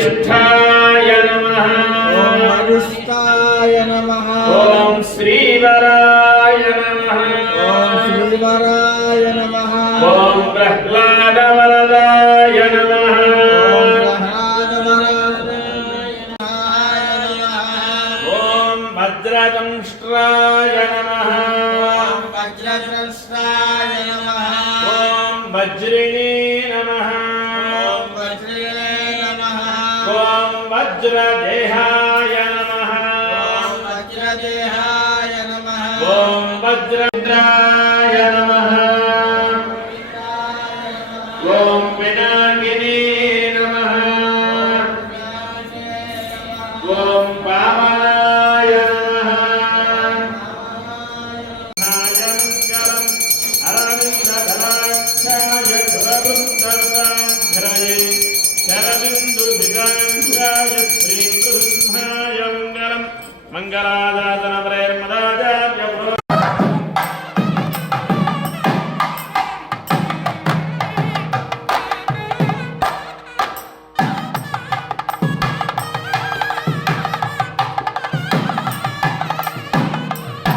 వరిష్ఠాయ నమః ఓం వరిష్టాయ నమః ఓం శ్రీవరాయ నమః ఓం శ్రీవరాయ నమః ఓం ప్రహ్లాదవరదాయ నమః ఓం ప్రహ్లాదవరాయ నమః ఓం భద్రదంష్ట్రాయ నమః ఓం వజ్రద్రష్టాయ ఓం వజ్రదేహాయ నమః ఓం వజ్రదేహాయ నమః. ఓం వజ్రద్రాయ నమః। ఓం పినాకినీ నమః। ఓం పావనాయ నమః। నాయంగరం అరవిందధరాక్షాయ సురవృందర్వాఘ్రయే శరబిందుభిగాంగాయ